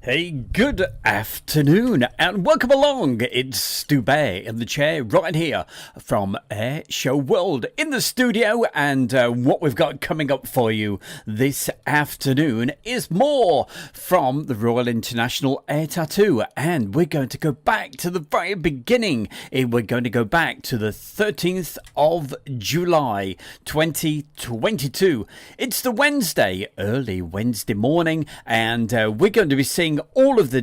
Hey, good afternoon and welcome along. It's Stu Bear in the chair right here from Air Show World in the studio, and what we've got coming up for you this afternoon is more from the Royal International Air Tattoo, and we're going to go back to the very beginning. We're going to go back to the 13th of July 2022. It's the Wednesday, early Wednesday morning, and we're going to be seeing all of the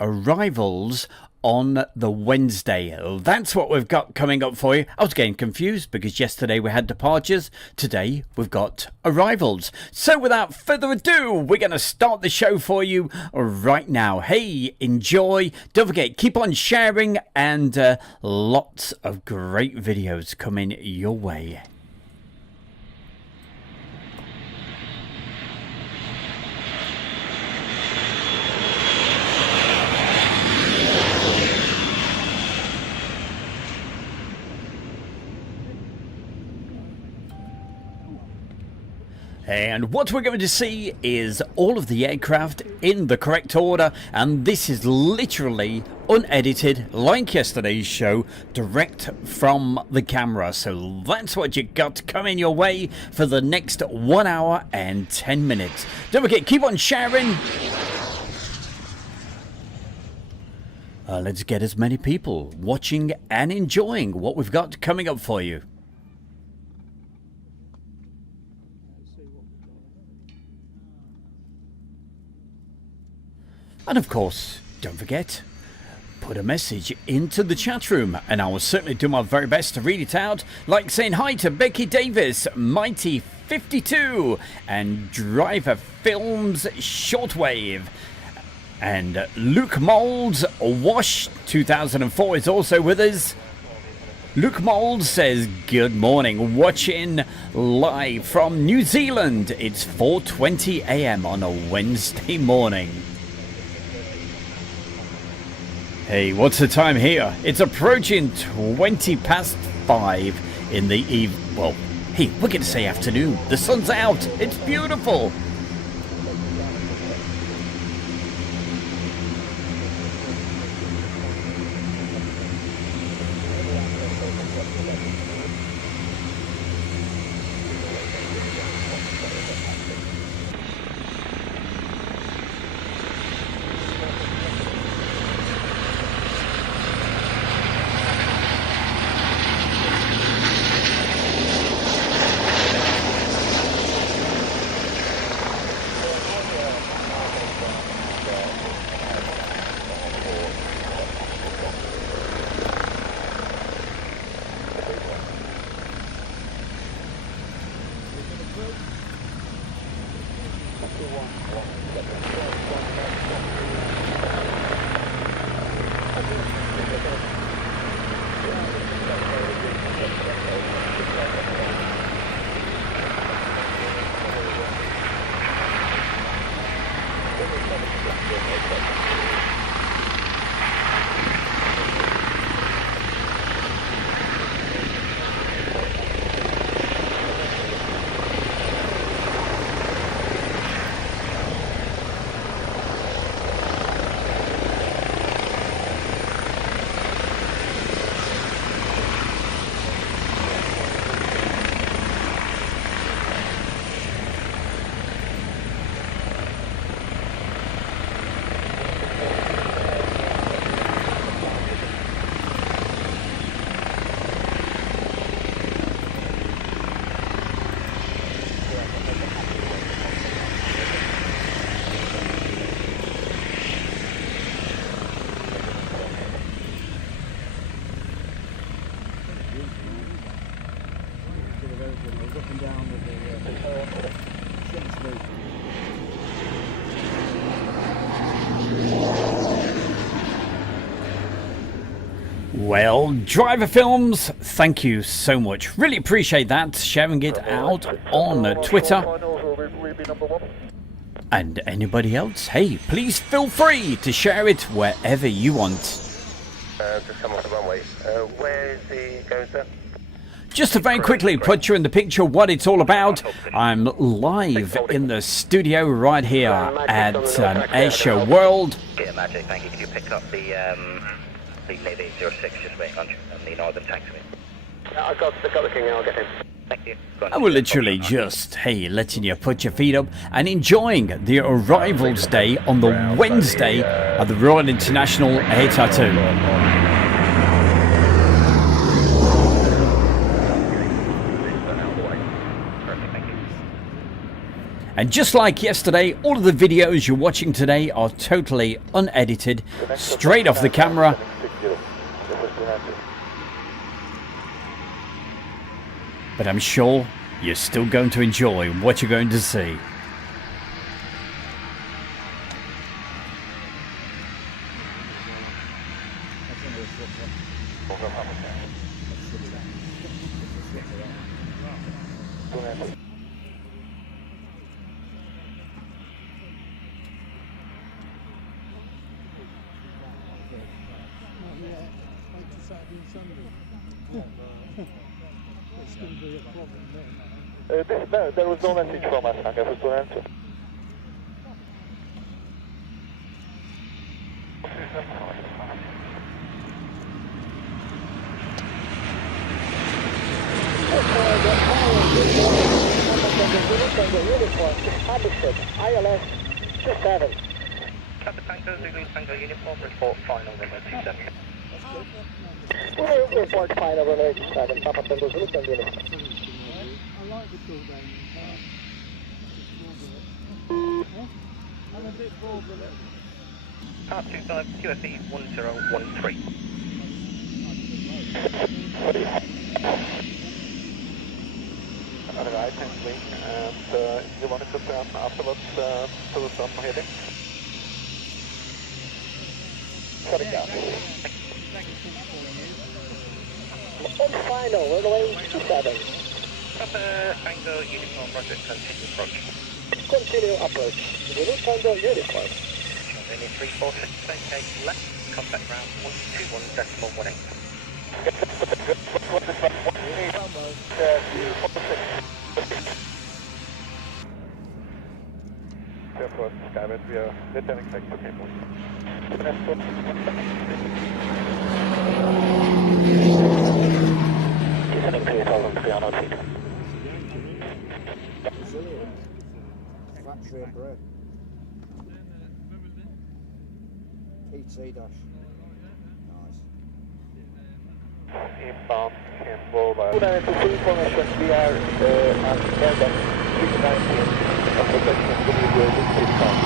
arrivals on the Wednesday. That's what we've got coming up for you. I was getting confused because yesterday we had departures. Today we've got arrivals. So without further ado, we're going to start the show for you right now. Hey, enjoy. Don't forget, keep on sharing, and lots of great videos coming your way. And what we're going to see is all of the aircraft in the correct order, and this is literally unedited, like yesterday's show, direct from the camera. So that's what you got coming your way for the next 1 hour and 10 minutes. Don't forget, keep on sharing. Let's get as many people watching and enjoying what we've got coming up for you. And of course, don't forget, put a message into the chat room, and I will certainly do my very best to read it out, like saying hi to Becky Davis, Mighty52, and Driver Films Shortwave. And Luke Moulds, Wash 2004 is also with us. Luke Mould says, good morning, watching live from New Zealand. It's 4:20 a.m. on a Wednesday morning. Hey, what's the time here? It's approaching 5:20 in the eve. Well, hey, we're going to say afternoon. The sun's out. It's beautiful. Well, Driver Films, thank you so much. Really appreciate that. Sharing it out on Twitter. And anybody else, hey, please feel free to share it wherever you want. Just come off the runway. Where is he going, sir? Just to very quickly put you in the picture what it's all about, I'm live in the studio right here at Airshow World. Magic, thank you. Could you pick up the Navy 06 just waiting on the northern taxiway? Yeah, I've got the king, I'll get him. Thank you. And we're literally just, hey, letting you put your feet up and enjoying the arrivals day on the Wednesday of the Royal International Air Tattoo. And just like yesterday, all of the videos you're watching today are totally unedited, straight off the camera. But I'm sure you're still going to enjoy what you're going to see. There was no message from us, I guess, to answer. ILS 27. Captain Tango, Zulu Tango uniform, report final number 27. Report final number 27, Papa Tango, Zulu Tango uniform. Part 25 QFE 1013. Right, thanks, Lee. And you want to confirm afterwards to the sun heading? Shutting down. On final, runway 27. Papa Tango uniform, roger, continue approach. Continue approach. Zulu Tango uniform. Only 346, okay, left, contact ground 121.18. Airport, Skyward, we are returning back to Cape Descending 3,300 feet. Factory and bread. PT dash. Nice. Inbound, Campbell. To full information, we are on Airband 319 of protection to the City Town.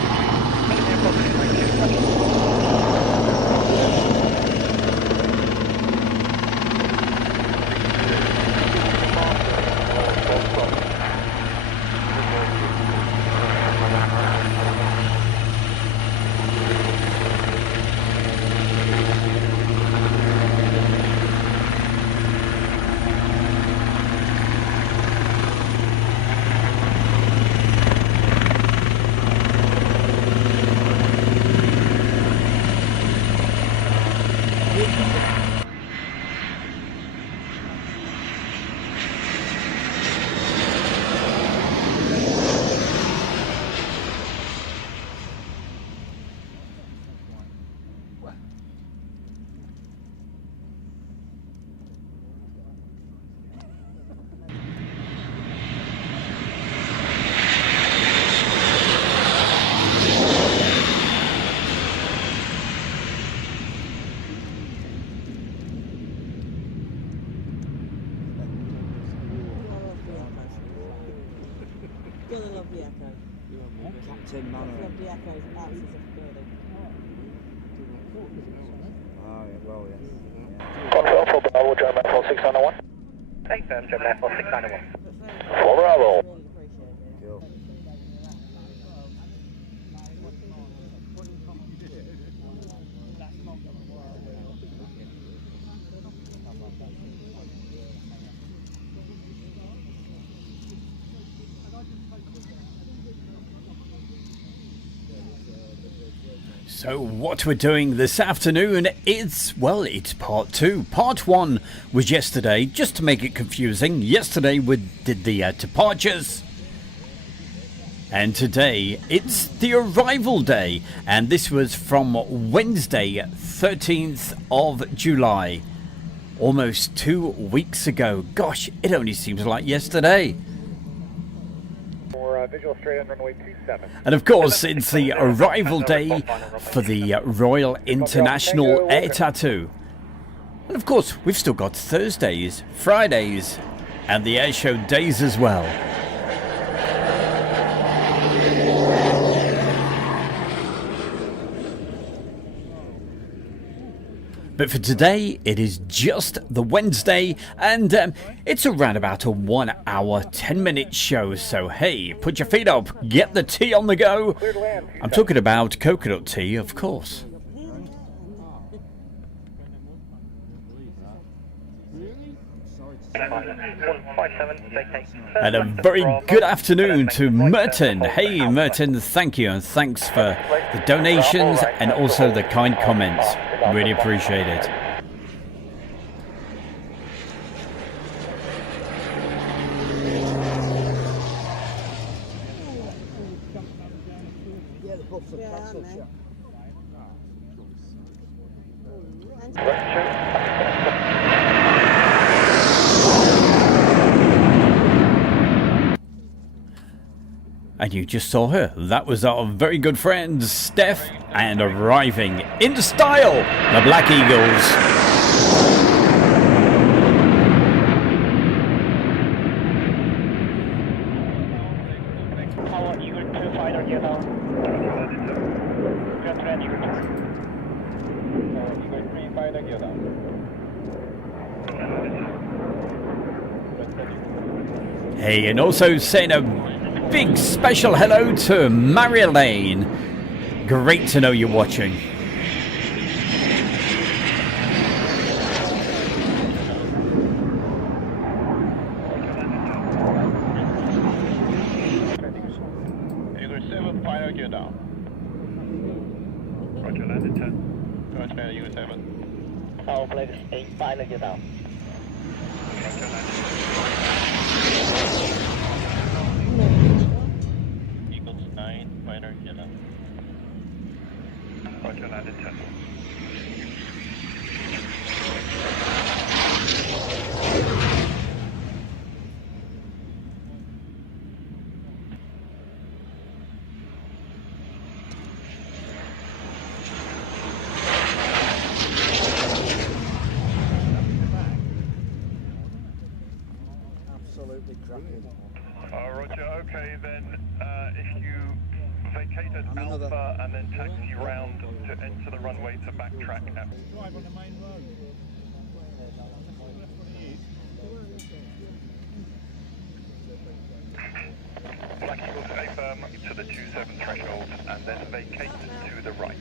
Still a lovely echo. Captain Manor. Lovely echoes and bounces of the building. Oh, yeah, well, yes. Confirm for Bravo, German 4691. Confirm, German Air Force 691. For Bravo. Really appreciate it. Cool. So what we're doing this afternoon is, well, it's part two. Part one was yesterday, just to make it confusing. Yesterday we did the departures. And today it's the arrival day. And this was from Wednesday, 13th of July. Almost 2 weeks ago. Gosh, it only seems like yesterday. Visual straight on runway 27. And of course, it's the arrival day for the Royal International Air Tattoo. And of course, we've still got Thursdays, Fridays, and the air show days as well. But for today, it is just the Wednesday, and it's around about a 1 hour, 10-minute show. So hey, put your feet up, get the tea on the go. I'm talking about coconut tea, of course. And a very good afternoon to Merton. Hey Merton, thank you, and thanks for the donations and also the kind comments. Really appreciate it. Yeah, the bus are cancelled, yeah. And you just saw her. That was our very good friend Steph, and arriving in style, the Black Eagles. Our Eagle 2 fighter get out. Get ready, return. Eagle 3 fighter get out. Hey, and also saying a big special hello to Marilyn. Great to know you're watching. Eagle 7 fighter get down. Roger, landed 10. Roger, Eagle 7. Our flight is 8 fighter get down. Roger, landed 10. Eagles 9 fighter get down. Roger, landed 10. Absolutely cracking. Roger, okay, then if you vacate at And another. Alpha and then taxi round to enter the runway to backtrack at... Drive on the main road. Black Eagle stay firm to the 27 threshold and then vacate to the right.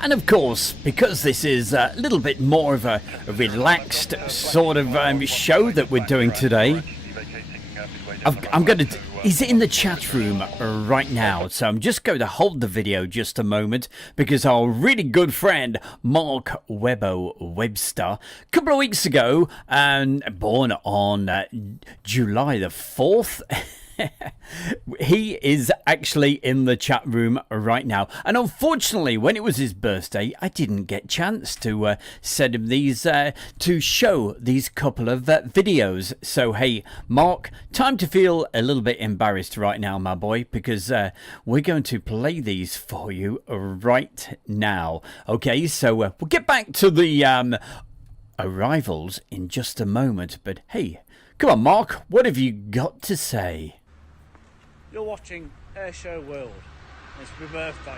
And of course, because this is a little bit more of a relaxed sort of show that we're doing today, I'm going to... He's in the chat room right now, so I'm just going to hold the video just a moment because our really good friend Mark Webster, a couple of weeks ago, born on July the 4th, he is actually in the chat room right now. And unfortunately, when it was his birthday, I didn't get a chance to send him these, to show these couple of videos. So, hey, Mark, time to feel a little bit embarrassed right now, my boy, because we're going to play these for you right now. Okay, so we'll get back to the arrivals in just a moment. But, hey, come on, Mark, what have you got to say? You're watching Airshow World. It's my birthday.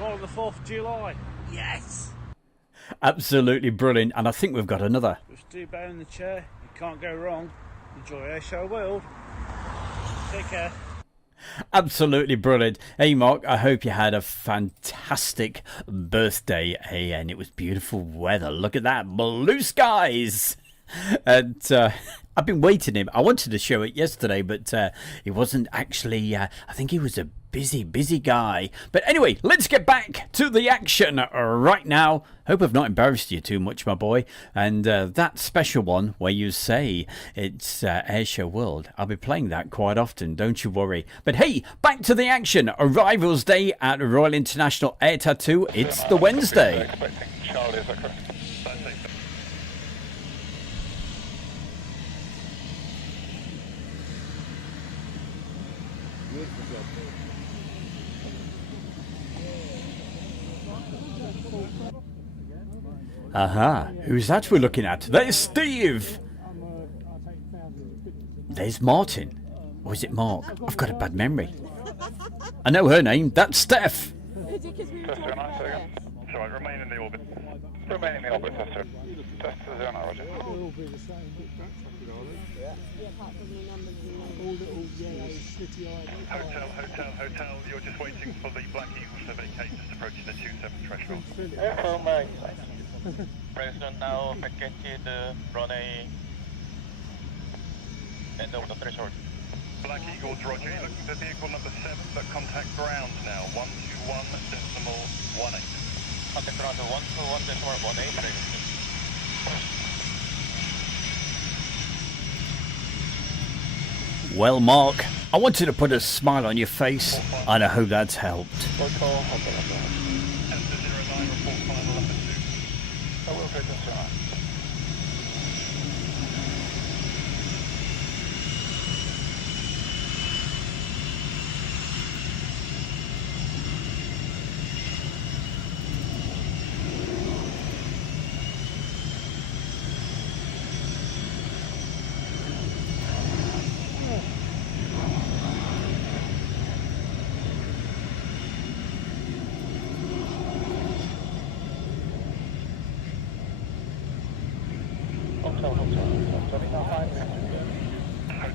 We're on the 4th of July. Yes! Absolutely brilliant. And I think we've got another. With Stu Bear in the chair, you can't go wrong. Enjoy Airshow World. Take care. Absolutely brilliant. Hey, Mark, I hope you had a fantastic birthday. Hey, and it was beautiful weather. Look at that. Blue skies. And I've been waiting him. I wanted to show it yesterday, but he wasn't actually. I think he was a busy guy. But anyway, let's get back to the action right now. Hope I've not embarrassed you too much, my boy. And that special one where you say it's Airshow World, I'll be playing that quite often, don't you worry. But hey, back to the action. Arrivals Day at Royal International Air Tattoo. It's the Wednesday. Expecting Charlie, is that correct? That's it. Aha, who's that we're looking at? There's Steve! There's Martin. Or is it Mark? I've got a bad memory. I know her name. That's Steph. Test 09, say again. So I remain in the orbit. Remain in the orbit, tester. Test 09, roger. Hotel, you're just waiting for the Black Eagles to vacate, just approaching the 27 threshold. President now vacated runway and over the threshold. Black Eagles, roger. You're looking for vehicle number 7, but contact ground now. 121.18. Contact ground 121.18. Well, Mark, I wanted to put a smile on your face, and I hope that's helped. Tester 09, report final number 2. I will take this one. Hotel.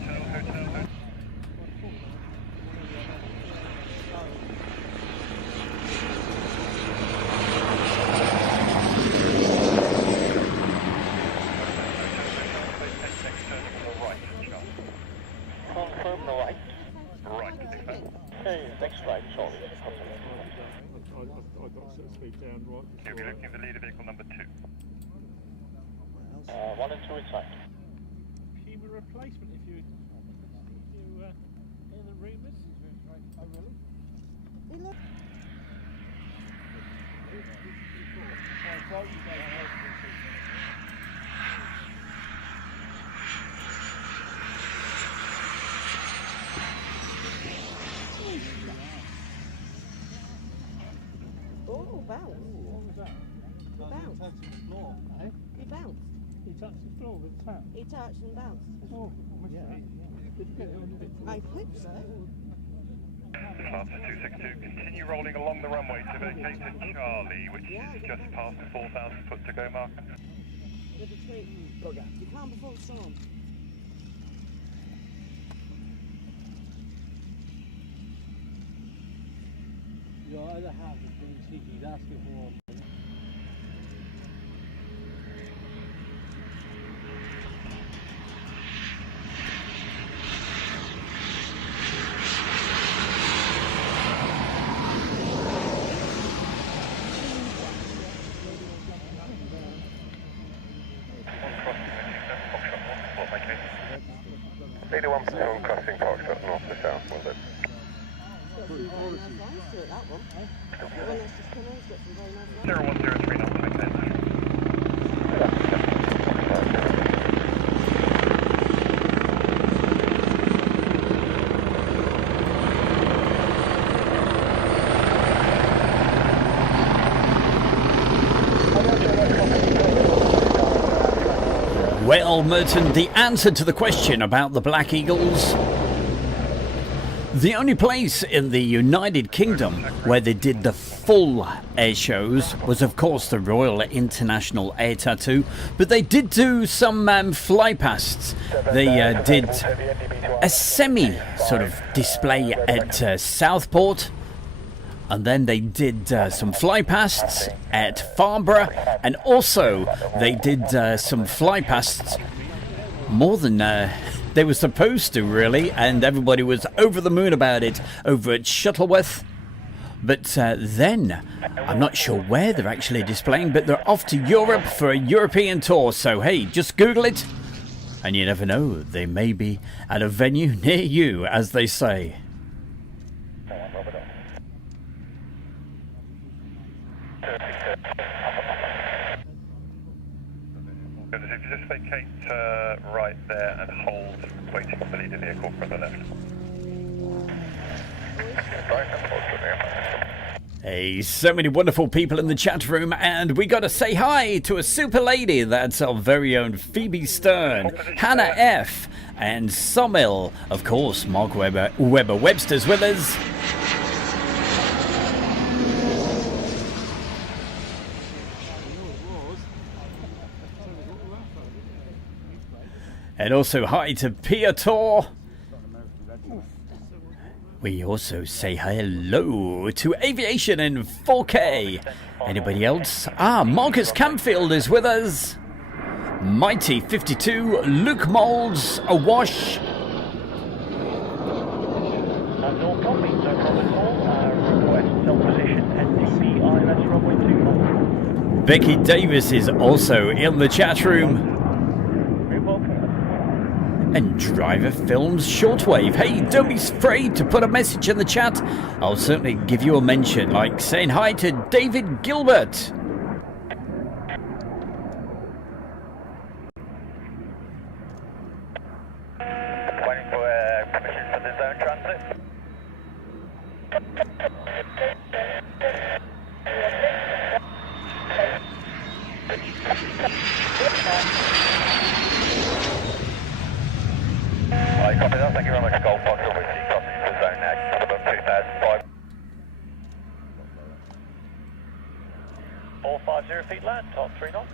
Confirm the right. Right, defend. Okay, next right, sorry. You'll be looking for leader vehicle number 2. 1 and 2 inside. Keep a replacement if you in the rumours. Oh really? Oh, bounce. What was that? Bounce. He bounced. He touched the floor with the tap. He touched and bounced. Oh, yeah. Did you get it on the bit? I hope so. Master 262, continue rolling along the runway to vacate to Charlie, which is just past the 4,000 foot to go marker. With the tree. You can't before the storm. Your other half is being cheeky, that's before. Leader 1 Patrol crossing Foxtrot north to south, was it? That one. The one that's just come in, it's got some very nice lights. 0103 knots, maintain. Well, Merton, the answer to the question about the Black Eagles. The only place in the United Kingdom where they did the full air shows was, of course, the Royal International Air Tattoo, but they did do some flypasts. They did a semi sort of display at Southport, And then they did some flypasts at Farnborough, and also they did some flypasts more than they were supposed to, really, and everybody was over the moon about it over at Shuttleworth. But then, I'm not sure where they're actually displaying, but they're off to Europe for a European tour. So hey, just Google it, and you never know, they may be at a venue near you, as they say. If you just vacate right there and hold, waiting for the lead vehicle from the left. Hey, so many wonderful people in the chat room, and we got to say hi to a super lady. That's our very own Phoebe Stern, Hannah F, and Somil. Of course, Mark Webster's with us. And also hi to Piotr. We also say hello to Aviation in 4K. Anybody else? Marcus Campfield is with us. Mighty 52, Luke Moulds, Awash. No copy, no problem at all. Request cell position NTB, that's runway 2. Becky Davis is also in the chat room. And Driver Films Shortwave. Hey, don't be afraid to put a message in the chat. I'll certainly give you a mention, like saying hi to David Gilbert. Waiting for permission for the zone transit. Copy that. Thank you very much. Golf Fox over C crossing the zone now. Above 2005. 450 feet land, top 3 knots.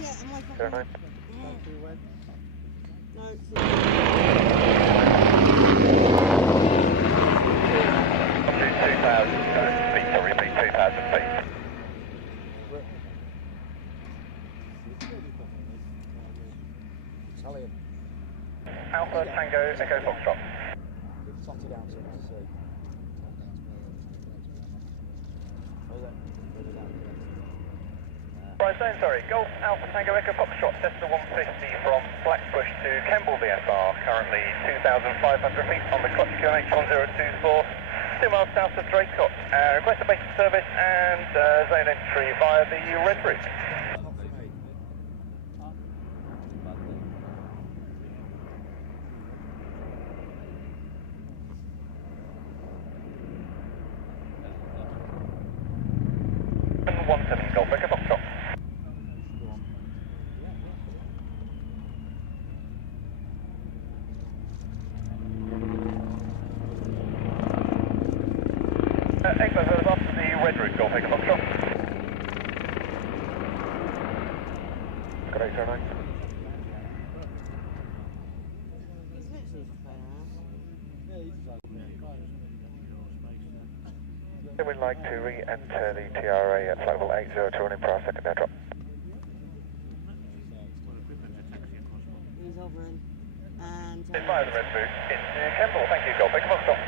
Yeah, am I Turn right. No, it's 2,000 feet, sorry, 2,000 feet. Italian. Alpha Tango Echo Foxtrot. They've totted out something to see. Right, zone, sorry. Golf Alpha Tango Echo Foxtrot, Cessna 150 from Blackbush to Kemble VFR. Currently 2,500 feet on the clock QNH 1024. 2 miles south of Draycott. Request a basic service and zone entry via the red route. And 17 Golf Echo Foxtrot. Echo goes after the red route, Golf Echo Foxtrot. Great, turn on. He's literally just playing around. We'd like to re-enter the TRA at flight level 80 to running for our second airdrop. He's over in. And It's via the red route into Kemble. Thank you, Golf Echo Foxtrot.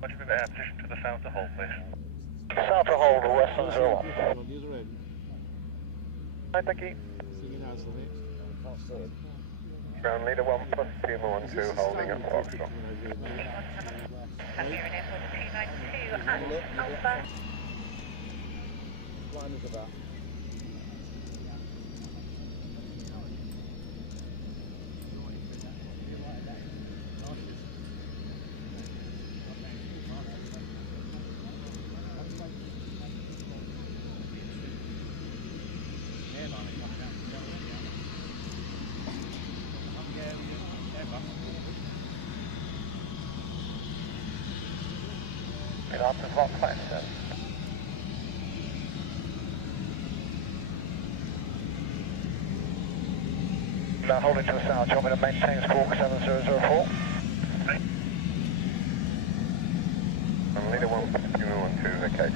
Much of it position to the south to hold, please. South to hold, Western 01. Hi, thank you. Ground leader 1 plus Puma 12 holding at Foxtrot. Line is about. up to 157. Now holding to the south, you want me to maintain squawk 7004? Leader 1, 2, the case.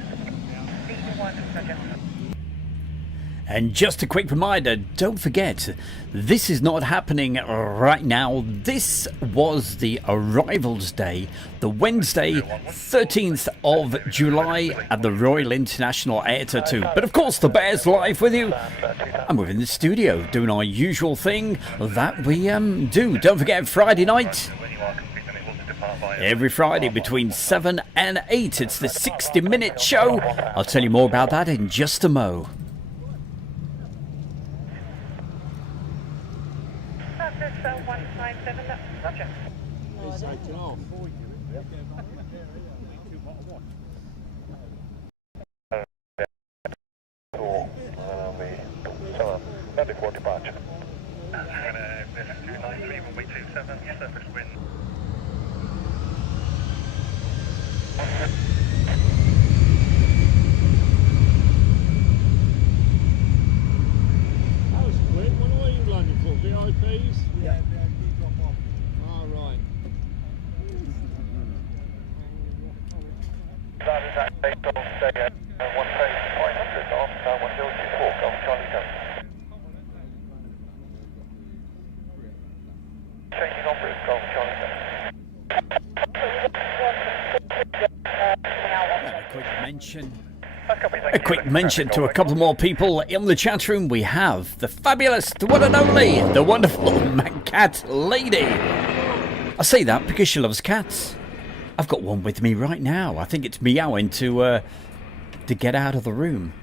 Leader 1, Roger. And just a quick reminder, don't forget, this is not happening right now. This was the arrivals day, the Wednesday, 13th of July at the Royal International Air Tattoo. But of course, the Bear's live with you. And we're in the studio doing our usual thing that we do. Don't forget, Friday night. Every Friday between 7 and 8, it's the 60-minute show. I'll tell you more about that in just a mo. So 157, Roger. It's taken off. Ready for departure. We're going to 293, runway 27, surface wind. That was quick. When were you landing for? VIPs? Yeah, VIP drop off. Ah, right. That is at takeoff, stay at 1,500 on 1024, Golf Charlie Delta. Changing on route, Golf Charlie Delta. A quick mention to a couple more people in the chat room. We have the fabulous, the one and only, the wonderful Cat Lady. I say that because she loves cats. I've got one with me right now. I think it's meowing to get out of the room.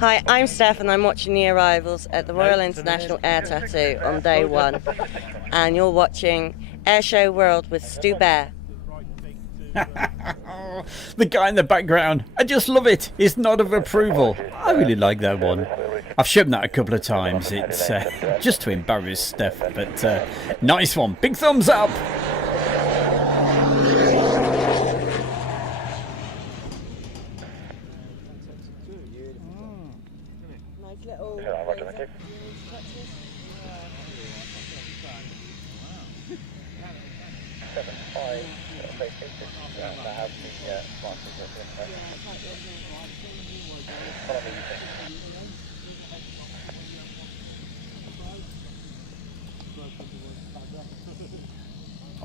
Hi, I'm Steph and I'm watching the arrivals at the Royal International Air Tattoo on day 1, and you're watching Airshow World with Stu Bear. The guy in the background, I just love it. His nod of approval. I really like that one. I've shown that a couple of times. It's just to embarrass Steph, but nice one. Big thumbs up. Nice little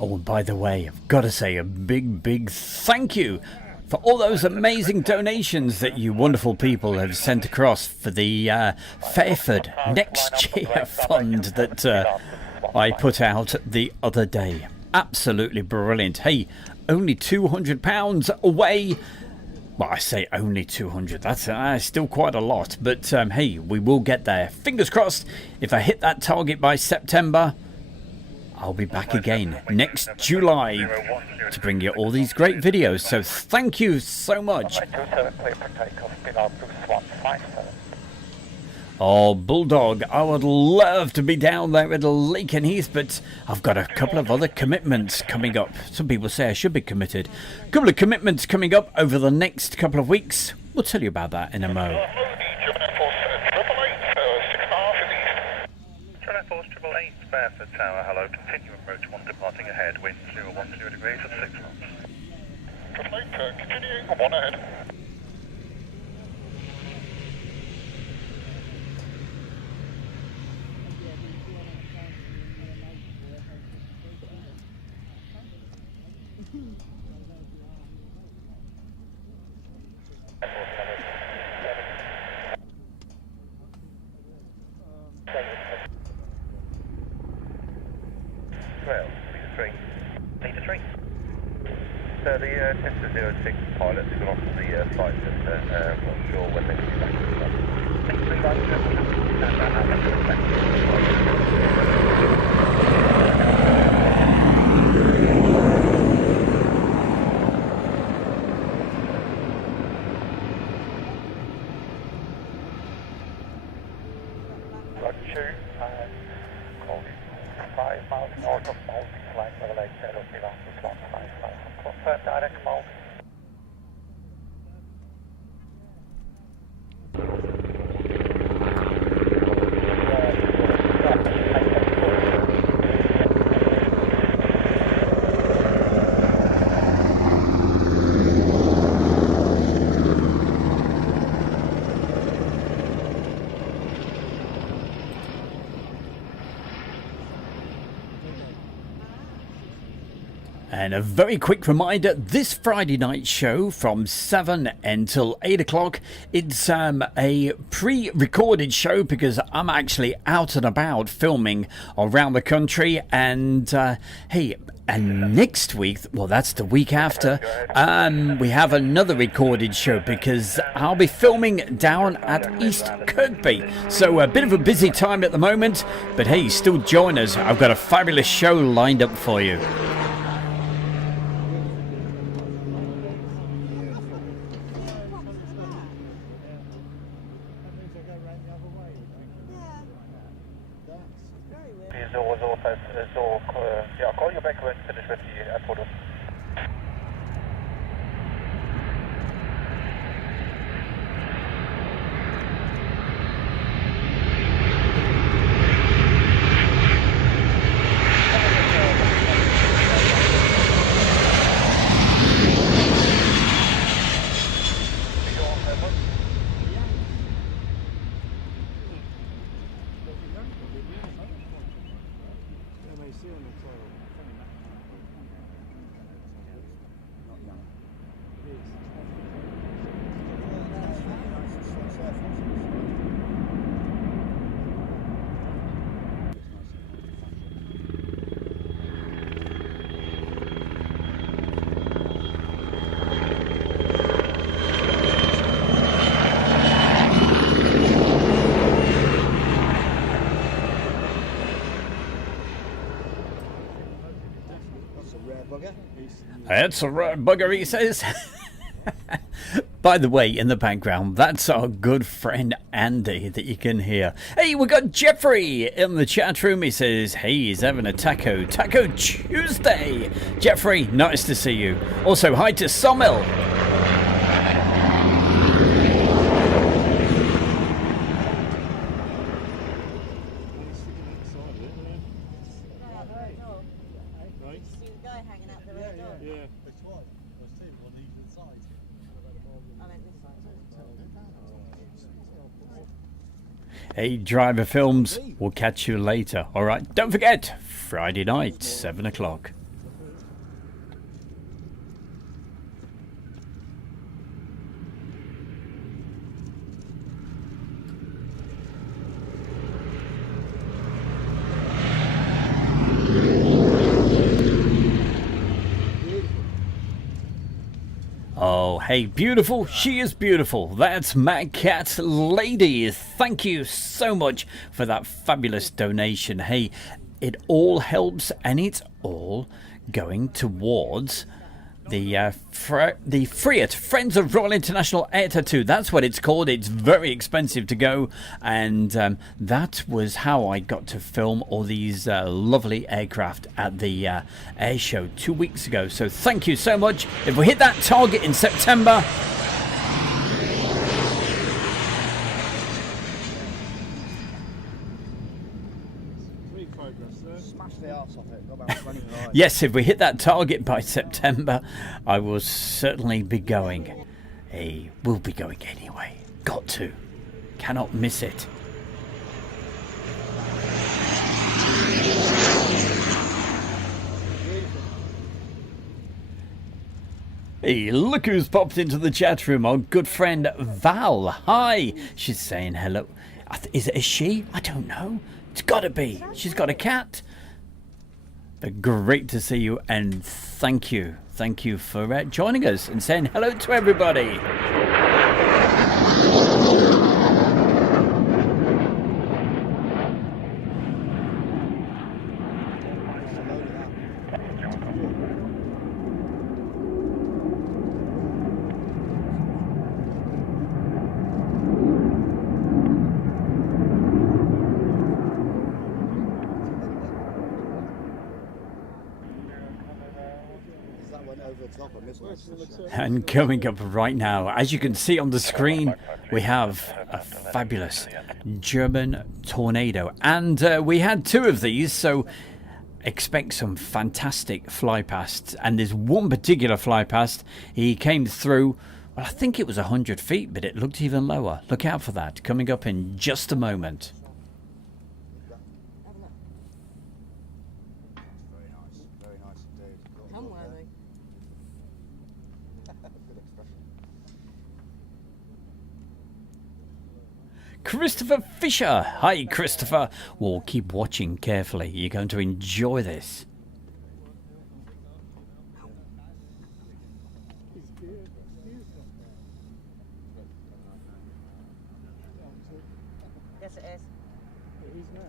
Oh, and by the way, I've got to say a big thank you for all those amazing donations that you wonderful people have sent across for the Fairford Next Year Fund that I put out the other day. Absolutely brilliant. Hey, only £200 away. Well, I say only 200. That's still quite a lot. But hey, we will get there. Fingers crossed. If I hit that target by September, I'll be back again next July to bring you all these great videos. So thank you so much. Oh, Bulldog, I would love to be down there at Lake Heath, but I've got a couple of other commitments coming up. Some people say I should be committed. A couple of commitments coming up over the next couple of weeks. We'll tell you about that in a mo. Fairford Tower, hello, continue approach 1 departing ahead, wind 010 degrees at 6 knots. Continuing 1 ahead. 12, leader 3. Leader 3. So the Tester 06 pilot has gone off to the flight center. Not sure when they're going to be back. Leader 3, right, stand by now, let's go back. Roger 5 miles north of Malton, flight level 80, after slot 55. Confirm direct Malton. And a very quick reminder, this Friday night show from 7 until 8 o'clock, it's a pre-recorded show because I'm actually out and about filming around the country. And hey, and next week, well, that's the week after, we have another recorded show because I'll be filming down at East Kirkby. So a bit of a busy time at the moment, but hey, still join us. I've got a fabulous show lined up for you. I'll call you back when finished with the photos. It's a rare bugger, he says. By the way, in the background, that's our good friend Andy that you can hear. Hey, we got Jeffrey in the chat room. He says, hey, he's having a Taco Tuesday. Jeffrey, nice to see you. Also, hi to Somil. Hey, Driver Films, we'll catch you later. All right, don't forget, Friday night, 7 o'clock. Oh, hey, beautiful. She is beautiful. That's Mad Cat Lady. Thank you so much for that fabulous donation. Hey, it all helps and it's all going towards the Friat Friends of Royal International Air Tattoo. That's what it's called. It's very expensive to go, and that was how I got to film all these lovely aircraft at the air show 2 weeks ago. So thank you so much. If we hit that target in September, yes, if we hit that target by September, I will certainly be going. Hey, we'll be going anyway. Got to. Cannot miss it. Hey, look who's popped into the chat room. Our good friend Val. Hi. She's saying hello. Is it a she? I don't know. It's got to be. She's got a cat. But great to see you, and thank you for joining us and saying hello to everybody. And coming up right now, as you can see on the screen, we have a fabulous German Tornado. And we had 2 of these, so expect some fantastic fly pasts. And there's one particular fly past, he came through, well, I think it was 100 feet, but it looked even lower. Look out for that, coming up in just a moment. Christopher Fisher. Hi, Christopher. Well, keep watching carefully. You're going to enjoy this. Yes, it is. It is now.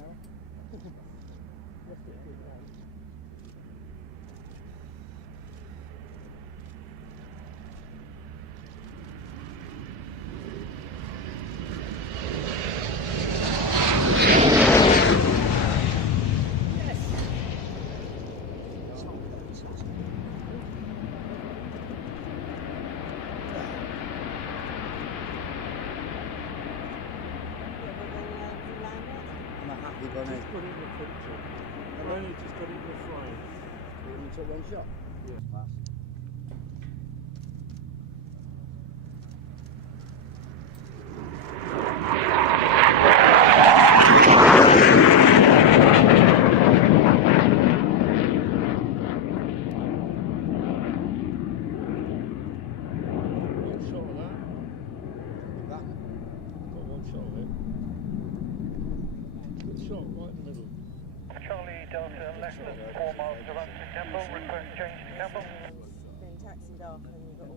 Just put it in the picture. I only just got it in the frame. You took one shot? Yeah. One shot of that. Got one shot of it. Good shot, right in the middle. Charlie Delta, less than 4 miles to run to Campbell. Request change to Campbell. Been taxied off and you've got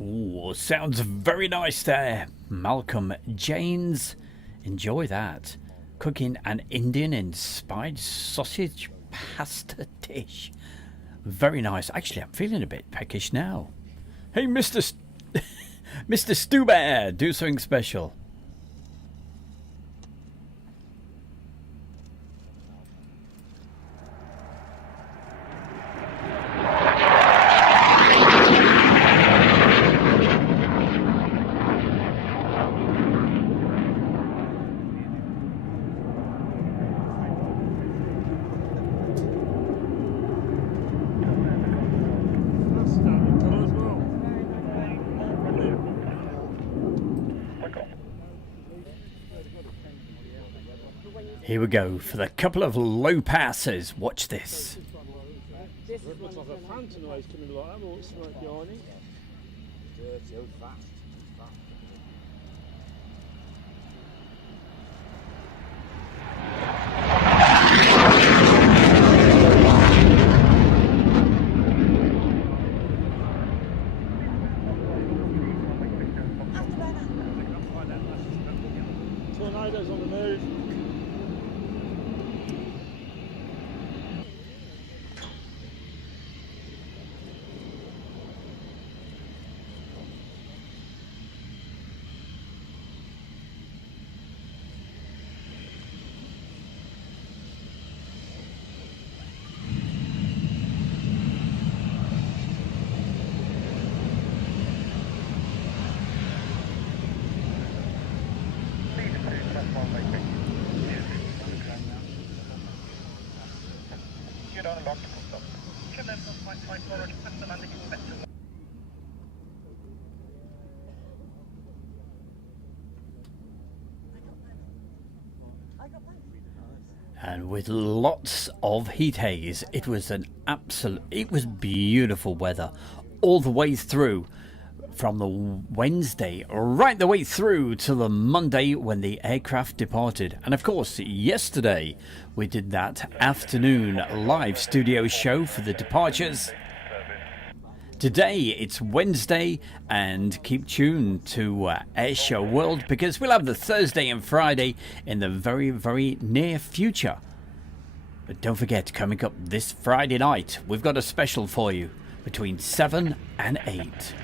all... Ooh, sounds very nice there. Malcolm Janes. Enjoy that. Cooking an Indian-inspired sausage pasta dish. Very nice. Actually, I'm feeling a bit peckish now. Hey, Mr. Mr. Stu Bear, do something special. That's stunning colour as well. Here we go for the couple of low passes. Watch this. It looks like a phantom race coming like that, but it's right behind him. Tornadoes on the move. And with lots of heat haze, it was beautiful weather all the way through from the Wednesday right the way through to the Monday when the aircraft departed. And of course, yesterday we did that afternoon live studio show for the departures. Today it's Wednesday, and keep tuned to Airshow World because we'll have the Thursday and Friday in the very, very near future. But don't forget, coming up this Friday night, we've got a special for you between 7 and 8.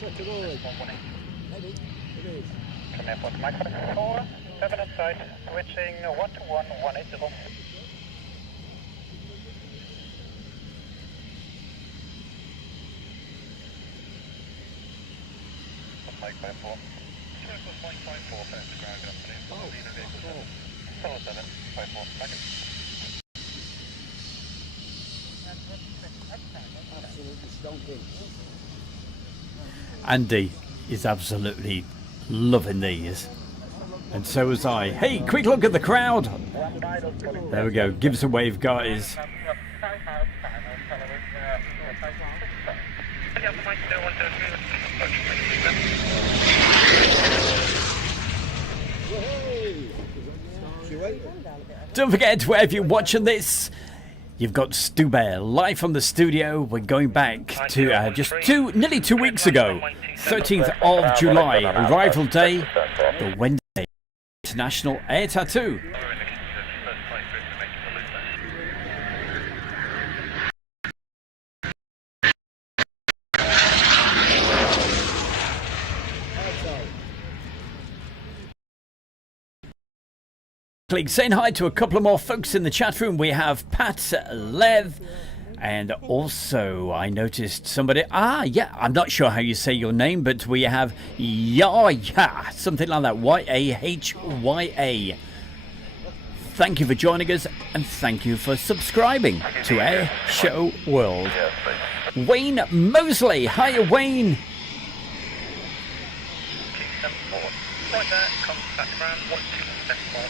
Check it all. It is. Come airport to Mike 4, 7 inside, switching 121, 180. Mike 54. Circle 0.54 past the ground company. Follow leader vehicle 7. 7, 54, back in. Absolutely stonking. Andy is absolutely loving these, and so was I. Hey, quick look at the crowd. There we go. Give us a wave, guys. Don't forget, wherever you're watching this, you've got Stu Bear live from the studio. We're going back to just nearly 2 weeks ago, 13th of July, Arrival Day, the Wednesday International Air Tattoo. Saying hi to a couple of more folks in the chat room. We have Pat Lev, and also I noticed somebody. I'm not sure how you say your name, but we have Yahya, something like that. Yahya. Thank you for joining us, and thank you for subscribing to Air Show World. Wayne Mosley, hiya Wayne. Right there, contact ground 1274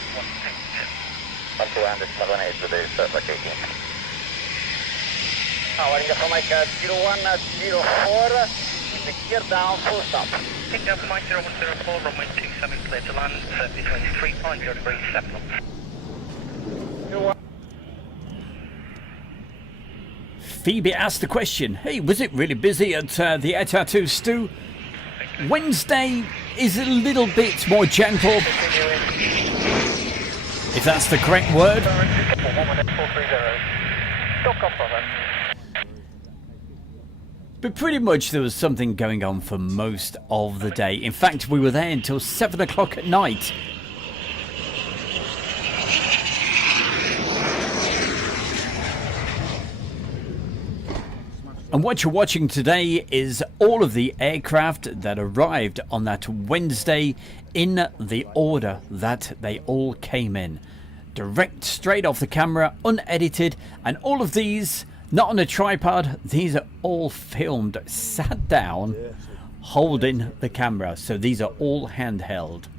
1 to Anderson 18 with the Surflight 18. Heading up for Mike 0104, secure down, full stop. Picking up for Mike 0104, runway 27, clear to land, surface wind 3.0 degrees, 7 knots. Phoebe asked the question, hey, was it really busy at the Air Tattoo, Stu? Wednesday is a little bit more gentle, if that's the correct word. But pretty much there was something going on for most of the day. In fact, we were there until 7 o'clock at night. And what you're watching today is all of the aircraft that arrived on that Wednesday in the order that they all came in. Direct, straight off the camera, unedited, and all of these, not on a tripod, these are all filmed, sat down, holding the camera. So these are all handheld.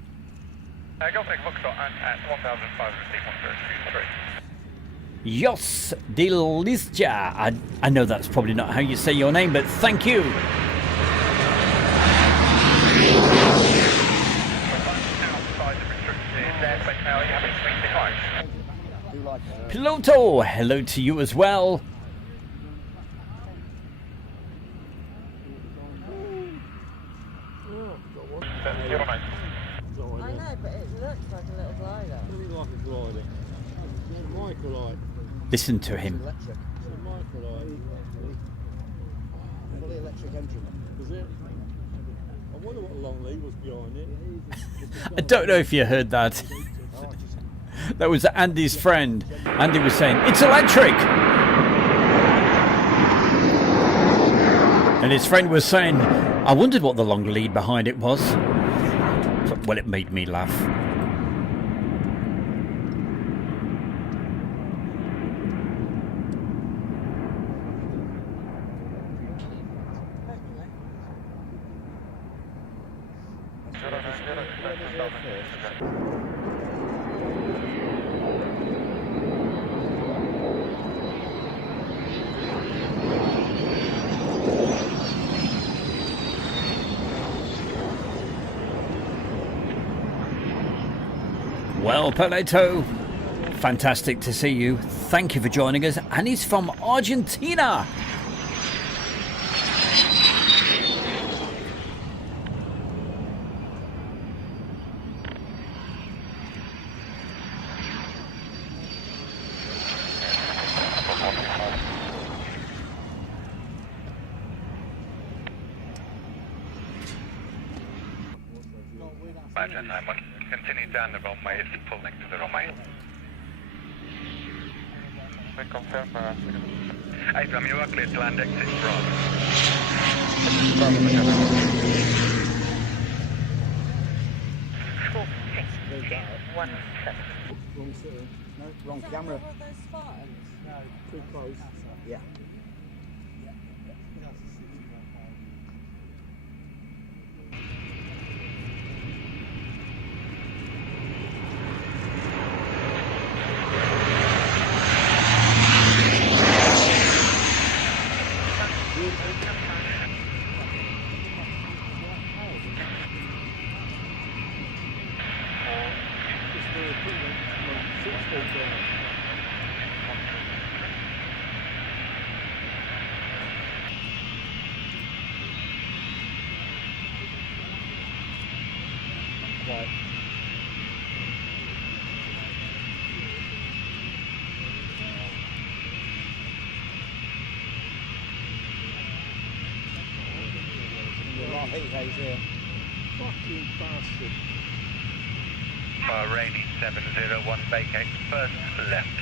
Go take Foxtrot at 1,500 feet, 1023. Jos Dilizja. I know that's probably not how you say your name, but thank you. Piloto, hello to you as well. I know, but it looks like a little glider. Really like a glider. It's a microlight. Listen to him. It's a microlight. Fully electric engine. Is it? I wonder what long lead was behind it. I don't know if you heard that. That was Andy's friend. Andy was saying, it's electric! And his friend was saying, I wondered what the long lead behind it was. Well, it made me laugh. Well, Paleto, fantastic to see you. Thank you for joining us. And he's from Argentina. Imagine, continue down the runway, it's pulling to the runway. We confirm, Airband, you are clear to land exit Bravo. Wrong city. No, wrong camera. No, too close. Yeah. Right. A lot of heat haze here. Fucking bastard. Bahraini 701, vacate first left.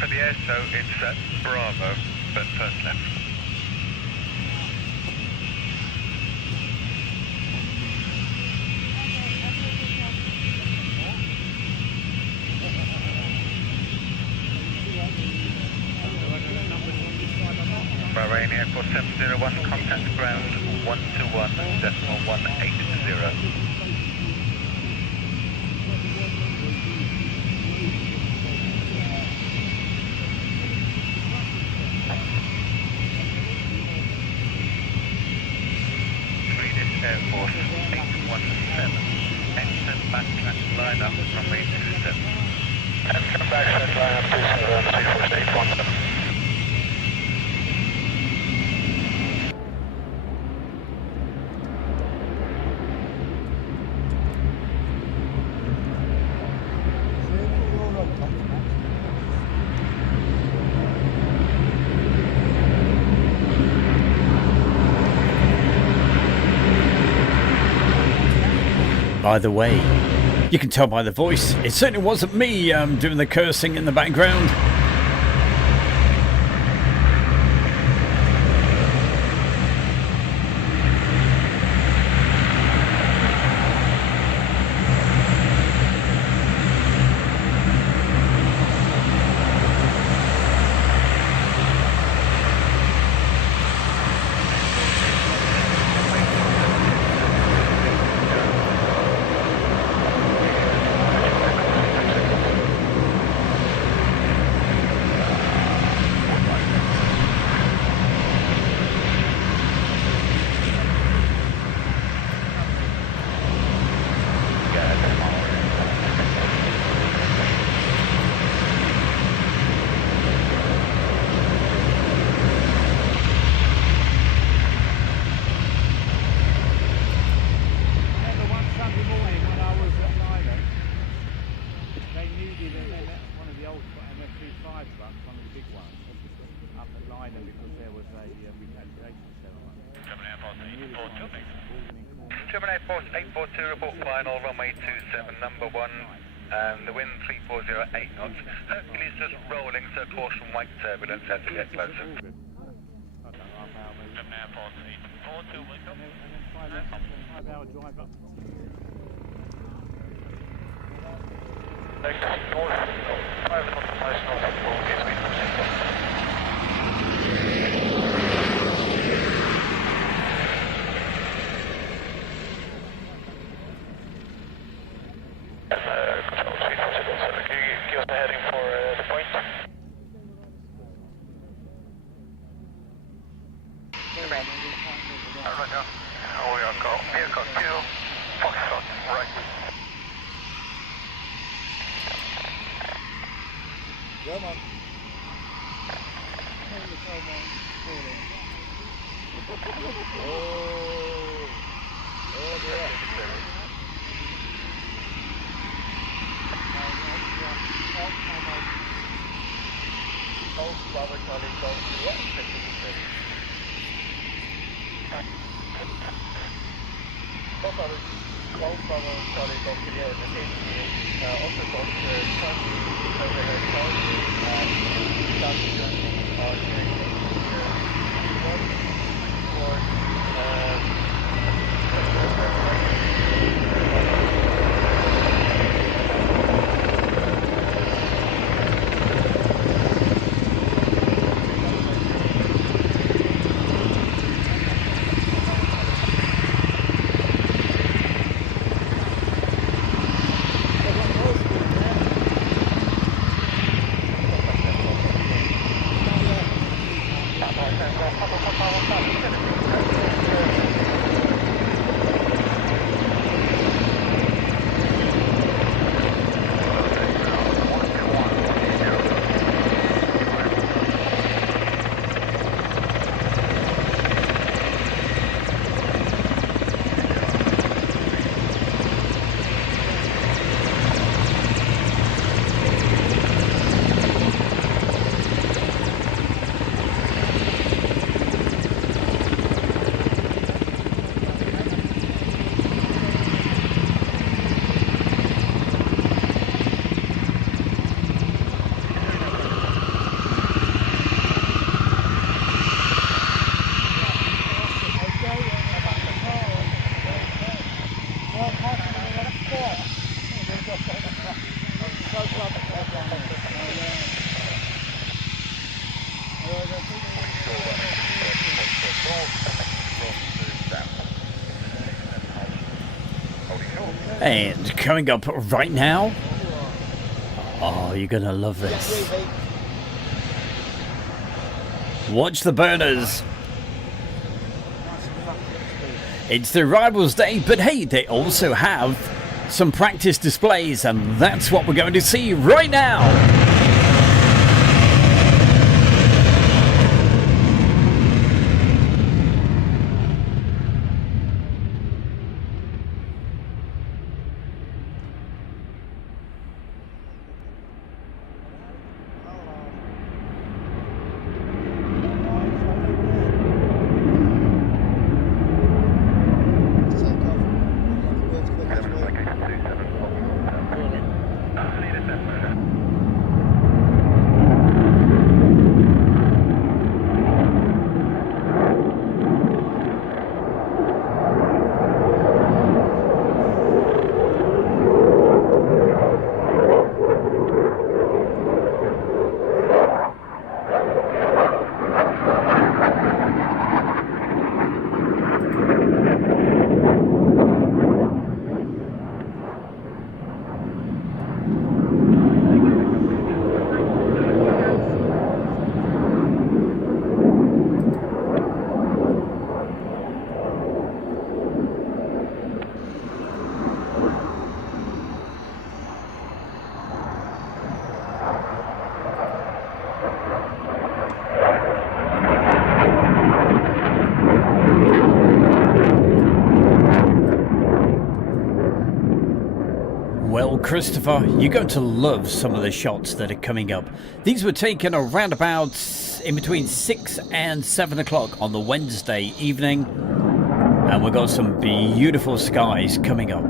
For the ASO, it's Bravo, but first left. Bahrain Airport 701, contact ground 121.180. Air Force 817. Enter backtrack line up runway 27. Enter backtrack line up 27, Air Force 817. By the way, you can tell by the voice, it certainly wasn't me doing the cursing in the background. Gemini Force 842, report final, runway 27, number 1, and the wind 3408 knots. Hercules just rolling, so caution white turbulence as we get closer. Airport 842, wake up. And then 5 hour drive up. Give us a heading for the point. Roger. We are call vehicle 2, Foxtrot, right. Come on. Oh dear. Golf Bravo Charlie Golf to what? Golf Bravo Charlie Golf to the end. Also got primary overhead charges down to And coming up right now, oh, you're gonna love this. Watch the burners. It's the Rivals Day, but hey, they also have some practice displays, and that's what we're going to see right now. Well, Christopher, you're going to love some of the shots that are coming up. These were taken around about in between 6 and 7 o'clock on the Wednesday evening. And we've got some beautiful skies coming up.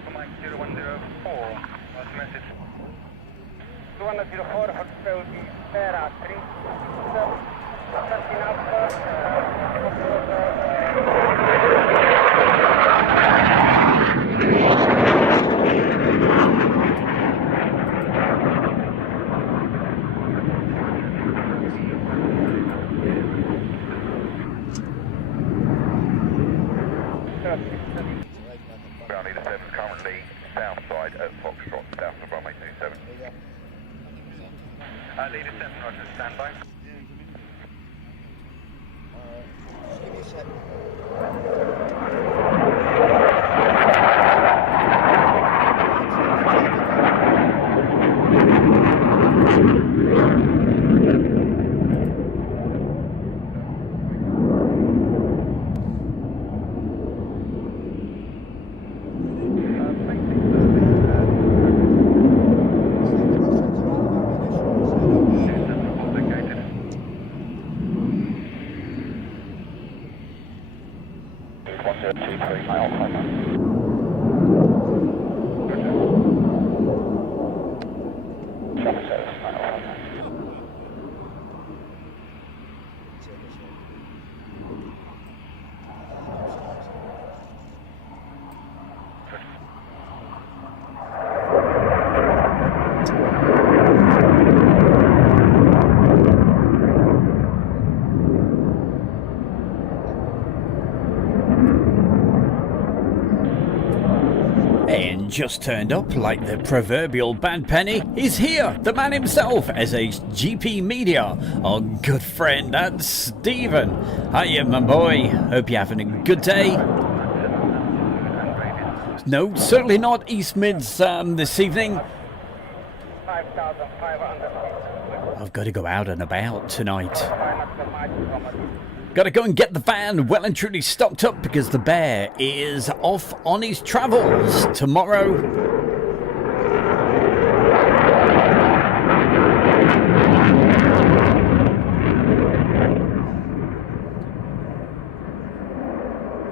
Alpha Mike 0104. What's the message? 0104 Hotel Era 3. Setting Ground leader 7 currently south side at Foxtrot, south of runway 27. Leader 7, roger, standby. Just turned up like the proverbial bad penny. He's here, the man himself, as a GP Media, our good friend, that's Stephen. Hiya, my boy. Hope you're having a good day. No, certainly not East Mids this evening. 5,500. I've got to go out and about tonight. Got to go and get the van well and truly stocked up because the bear is off on his travels tomorrow.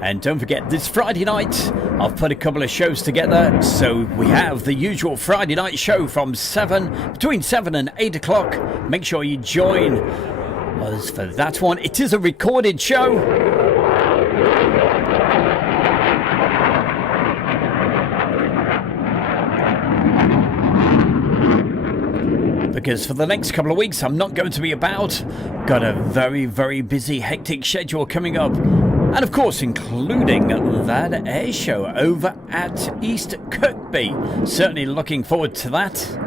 And don't forget, this Friday night, I've put a couple of shows together. So we have the usual Friday night show from between 7 and 8 o'clock. Make sure you join us for that one. It is a recorded show. Because for the next couple of weeks I'm not going to be about. Got a very, very busy, hectic schedule coming up. And of course, including that air show over at East Kirkby. Certainly looking forward to that.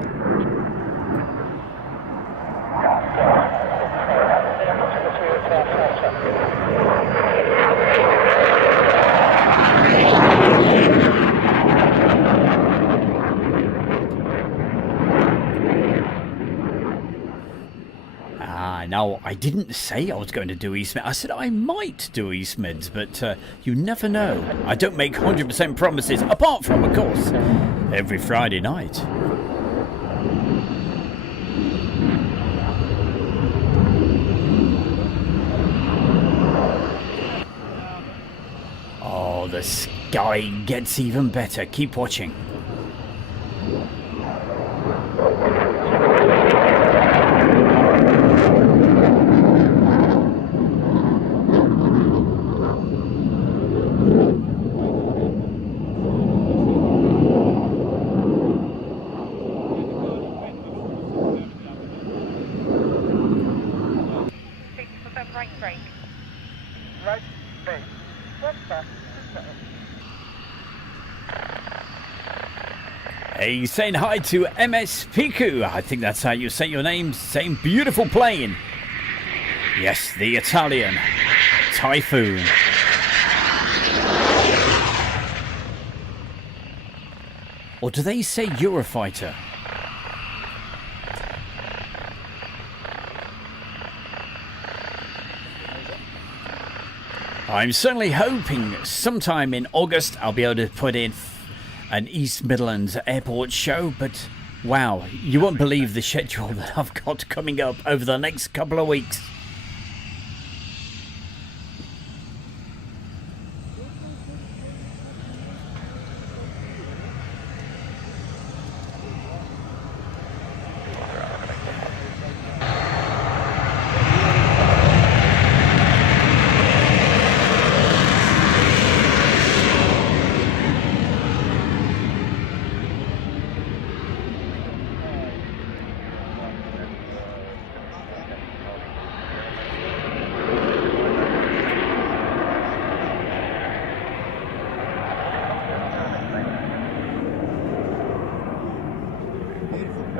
Now, I didn't say I was going to do East Mids. I said I might do East Mids, but you never know. I don't make 100% promises, apart from, of course, every Friday night. Oh, the sky gets even better. Keep watching. Hey, saying hi to MS Piku. I think that's how you say your name. Same beautiful plane. Yes, the Italian Typhoon. Or do they say Eurofighter? I'm certainly hoping sometime in August I'll be able to put in an East Midlands airport show, but wow, you won't believe the schedule that I've got coming up over the next couple of weeks.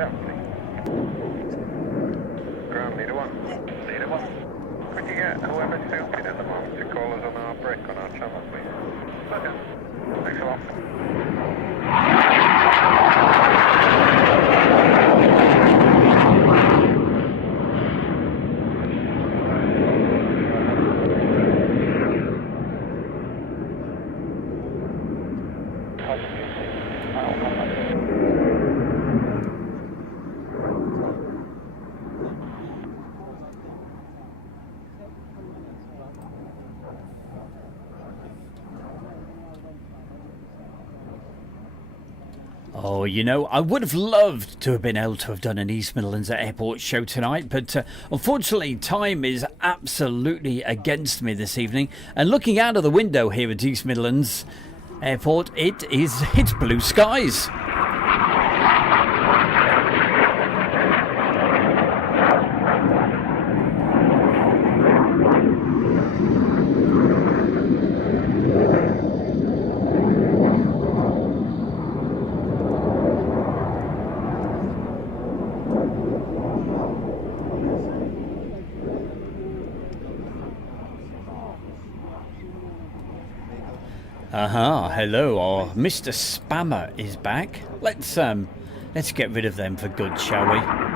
out, please. Ground, leader 1. Leader 1. Could you get whoever's filtered at the moment to call us on our brick on our channel, please? Okay. Thanks a lot. Oh, you know, I would have loved to have been able to have done an East Midlands Airport show tonight, but unfortunately time is absolutely against me this evening. And looking out of the window here at East Midlands Airport, it's blue skies. Hello, or Mr. Spammer is back. Let's get rid of them for good, shall we? I'm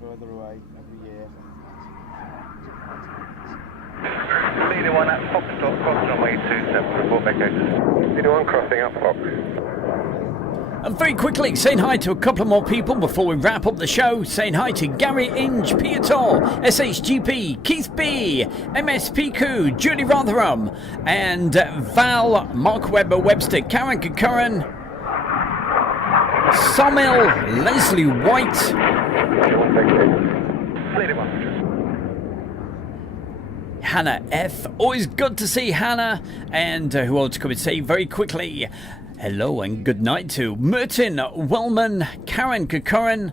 further away every year. Leader 1 at Foxtrot, cross runway 27, report back out. Leader 1 crossing up Fox. And very quickly, saying hi to a couple more people before we wrap up the show. Saying hi to Gary Inge, Piator, SHGP, Keith B, MSPQ, Julie Rotherham, and Val, Mark Webber Webster, Karen Kakuran, Somil, Leslie White, Hannah F. Always good to see Hannah. And who else could we say very quickly? Hello and good night to Merton Wellman, Karen Kakuran.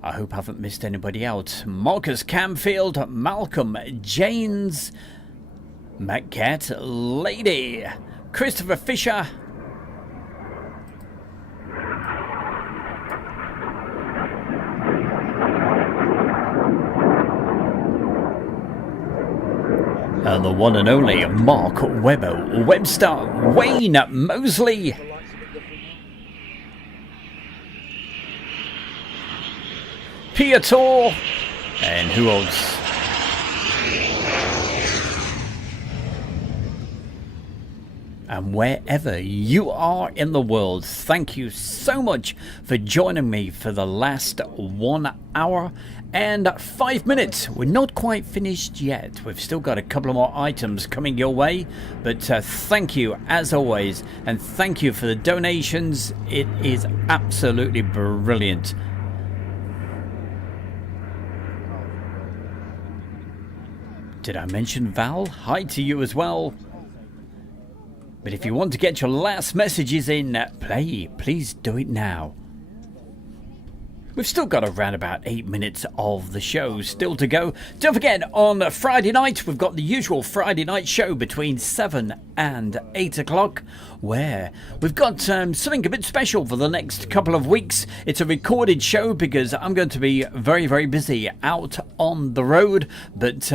I hope I haven't missed anybody out. Marcus Camfield, Malcolm Janes, Matt Lady, Christopher Fisher, and the one and only Mark Webber Webster, Wayne Mosley, Piator, and who else? And wherever you are in the world, thank you so much for joining me for the last 1 hour and 5 minutes. We're not quite finished yet. We've still got a couple of more items coming your way. But thank you as always. And thank you for the donations. It is absolutely brilliant. Did I mention Val? Hi to you as well. But if you want to get your last messages in play, please do it now. We've still got around about 8 minutes of the show still to go. Don't forget, on Friday night, we've got the usual Friday night show between 7 and 8 o'clock, where we've got something a bit special for the next couple of weeks. It's a recorded show because I'm going to be very, very busy out on the road, but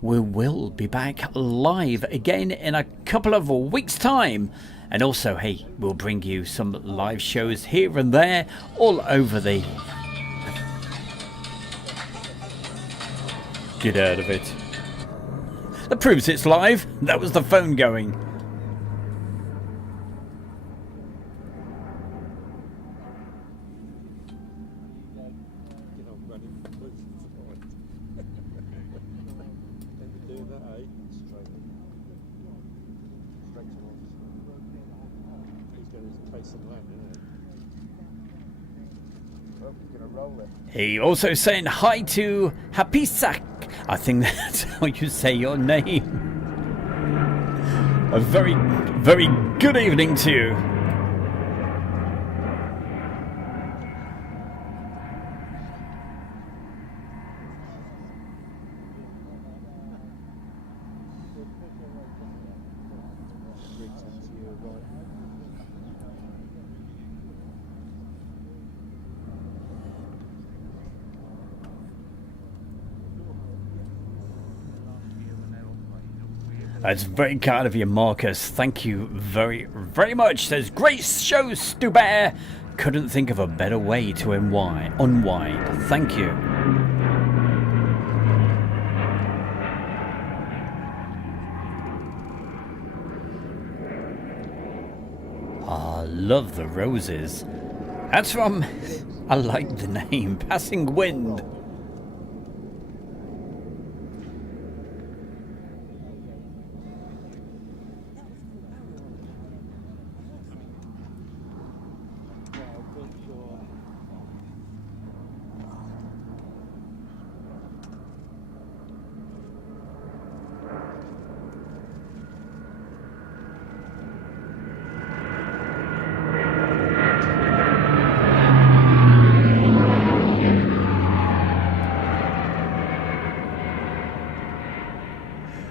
we will be back live again in a couple of weeks' time. And also, hey, we'll bring you some live shows here and there all over the... Get out of it. That proves it's live. That was the phone going. He also saying hi to Hapisak. I think that's how you say your name. A very, very good evening to you. That's very kind of you, Marcus. Thank you very, very much. Says, great show, Stu Bear. Couldn't think of a better way to unwind. Thank you. I love the roses. That's from, I like the name, Passing Wind.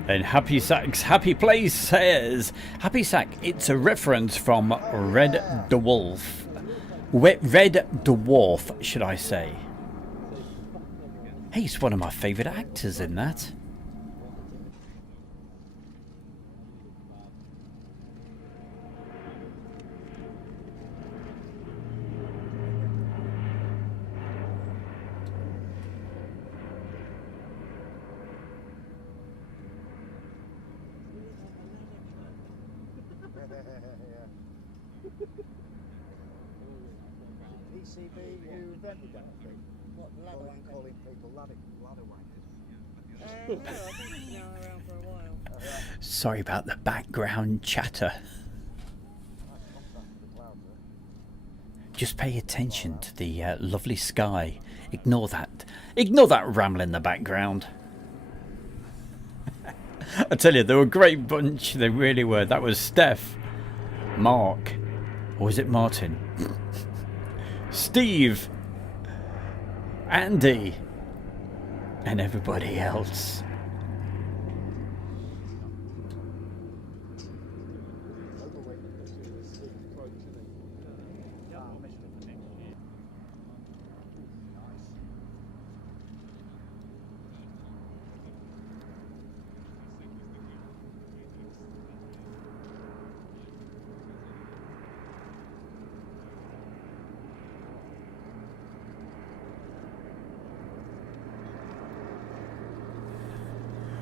And Happy Sack's Happy Place says, Happy Sack, it's a reference from Red Dwarf. Red Dwarf, should I say. He's one of my favourite actors in that. PCB, you invented that thing? What, the ladder wanker? Calling people ladder wankers. No, I think it's been around for a while. Sorry about the background chatter. Just pay attention to the lovely sky. Ignore that. Ignore that ramble in the background. I tell you, they were a great bunch. They really were. That was Steph, Mark, or was it Martin? Steve, Andy, and everybody else.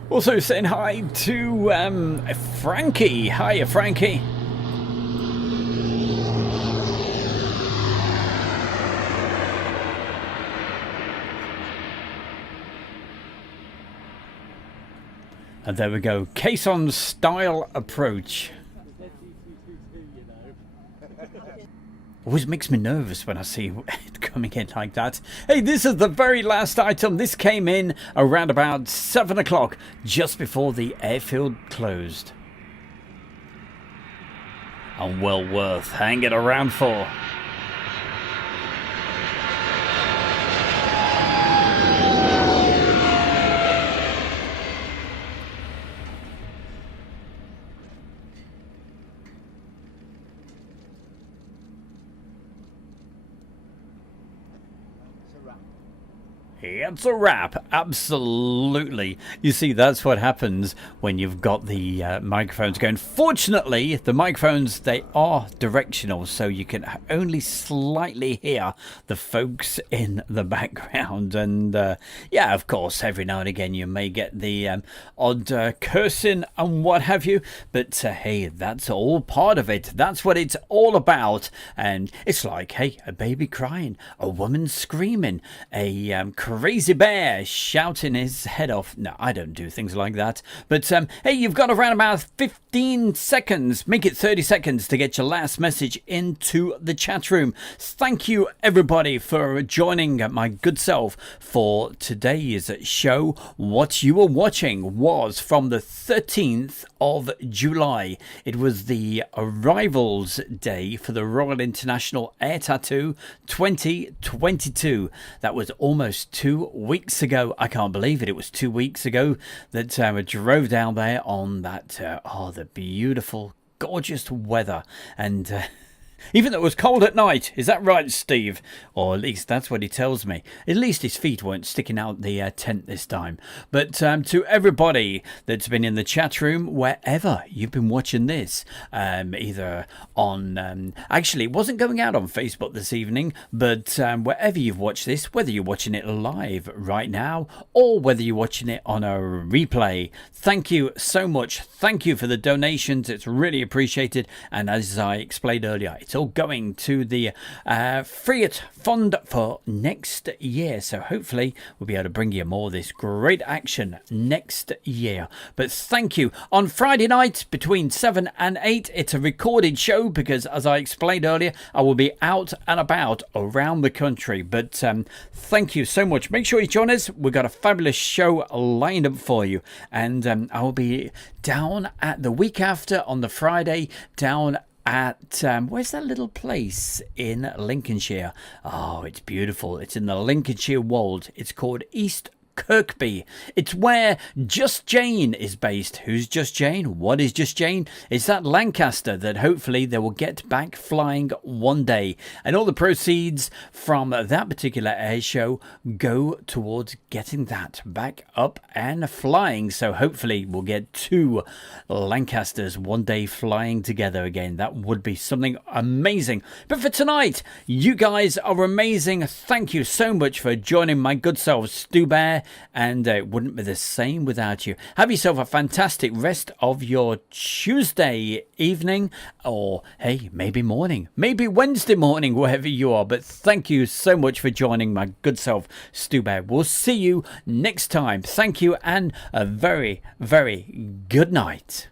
Also saying hi to Frankie. Hiya, Frankie. And there we go. Caisson style approach. Always makes me nervous when I see it coming in like that. Hey, this is the very last item. This came in around about 7 o'clock, just before the airfield closed. And well worth hanging around for. It's a wrap, absolutely. You see, that's what happens when you've got the microphones going. Fortunately, the microphones, they are directional, so you can only slightly hear the folks in the background. And yeah, of course, every now and again you may get the odd cursing and what have you. But hey, that's all part of it. That's what it's all about. And it's like, hey, a baby crying, a woman screaming, a crazy bear shouting his head off. No, I don't do things like that. But hey, you've got around about 15 seconds, make it 30 seconds to get your last message into the chat room. Thank you everybody for joining my good self for today's show. What you were watching was from the 13th of July. It was the arrivals day for the Royal International Air Tattoo 2022. That was almost 2 weeks ago. I can't believe it. It was 2 weeks ago that I drove down there on that the beautiful gorgeous weather. And even though it was cold at night. Is that right, Steve? Or at least that's what he tells me. At least his feet weren't sticking out the tent this time. But to everybody that's been in the chat room, wherever you've been watching this, either on... actually, it wasn't going out on Facebook this evening, but wherever you've watched this, whether you're watching it live right now or whether you're watching it on a replay, thank you so much. Thank you for the donations. It's really appreciated. And as I explained earlier, it's all going to the Free Fund for next year. So hopefully we'll be able to bring you more of this great action next year. But thank you. On Friday night between 7 and 8, it's a recorded show because, as I explained earlier, I will be out and about around the country. But thank you so much. Make sure you join us. We've got a fabulous show lined up for you. And I will be down at the week after on the Friday, down at where's that little place in Lincolnshire? Oh, it's beautiful. It's in the Lincolnshire Wold. It's called East Kirkby. It's where Just Jane is based. Who's Just Jane? What is Just Jane? It's that Lancaster that hopefully they will get back flying one day. And all the proceeds from that particular air show go towards getting that back up and flying. So hopefully we'll get 2 Lancasters one day flying together again. That would be something amazing. But for tonight, you guys are amazing. Thank you so much for joining my good self, Stu Bear. And it wouldn't be the same without you. Have yourself a fantastic rest of your Tuesday evening, or hey, maybe morning, maybe Wednesday morning, wherever you are. But thank you so much for joining my good self, Stu Bear. We'll see you next time. Thank you, and a very, very good night.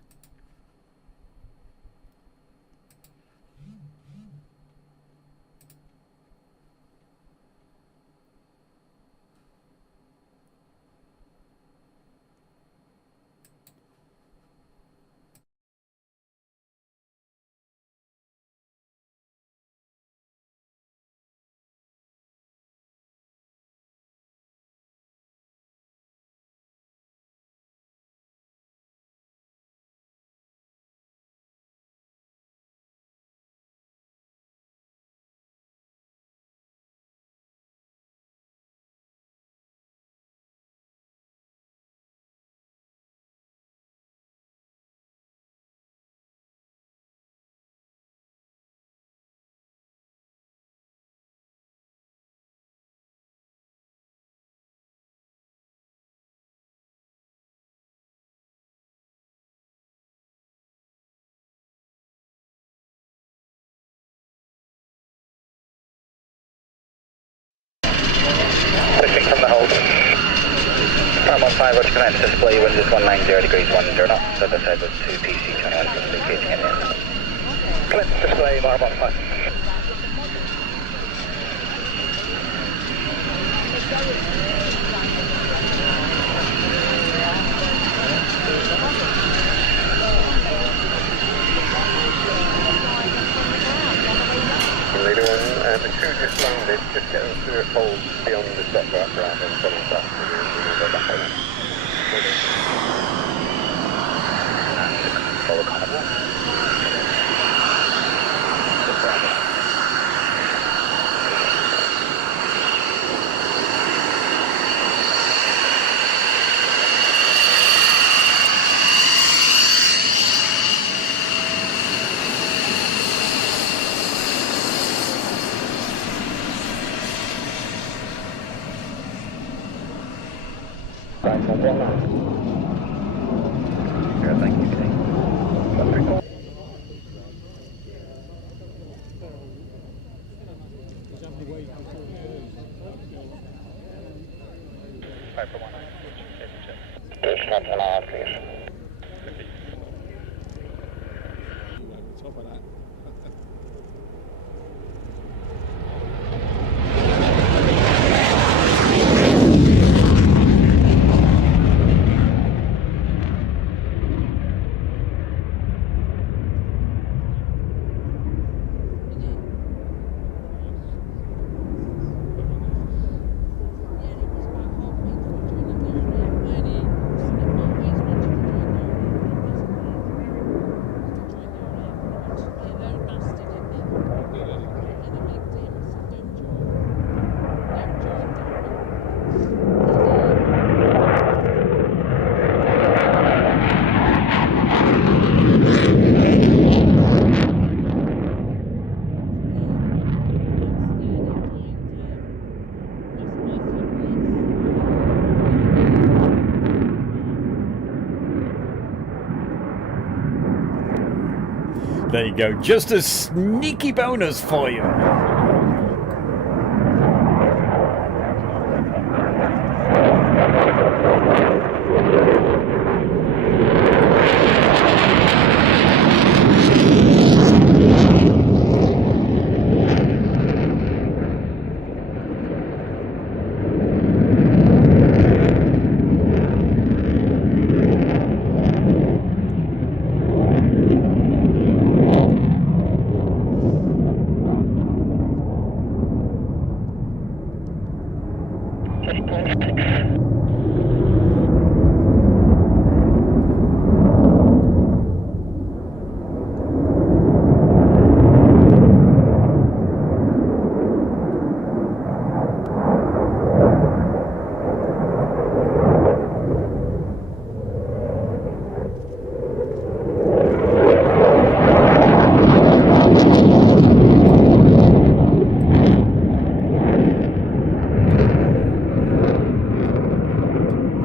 Pushing from the hold. Paramount 5, Roger, command. Display wind is 190 degrees, 10 knots. As I said, with 2 PC-21 indicating in there. Collect display, Paramount 5. The 2 just landed, just get them through a fold beyond the stop ground and follow that. We'll go back on. Follow carnival. Thank you. There you go. Just a sneaky bonus for you.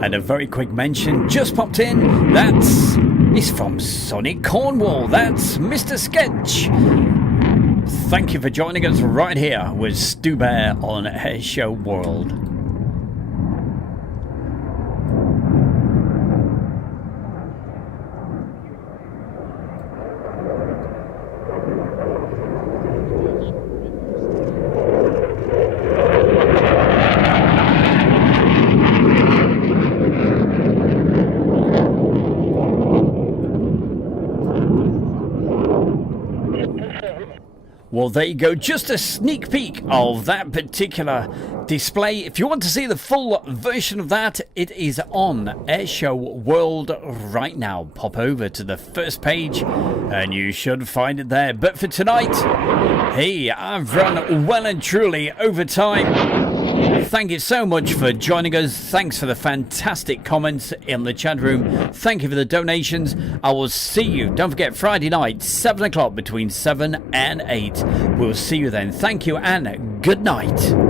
And a very quick mention just popped in. It's from Sonic Cornwall. That's Mr. Sketch. Thank you for joining us right here with Stu Bear on Airshow World. Well, there you go. Just a sneak peek of that particular display. If you want to see the full version of that, it is on Airshow World right now. Pop over to the first page and you should find it there. But for tonight, hey, I've run well and truly over time. Thank you so much for joining us. Thanks for the fantastic comments in the chat room. Thank you for the donations. I will see you. Don't forget, Friday night, 7 o'clock, between 7 and 8. We'll see you then. Thank you and good night.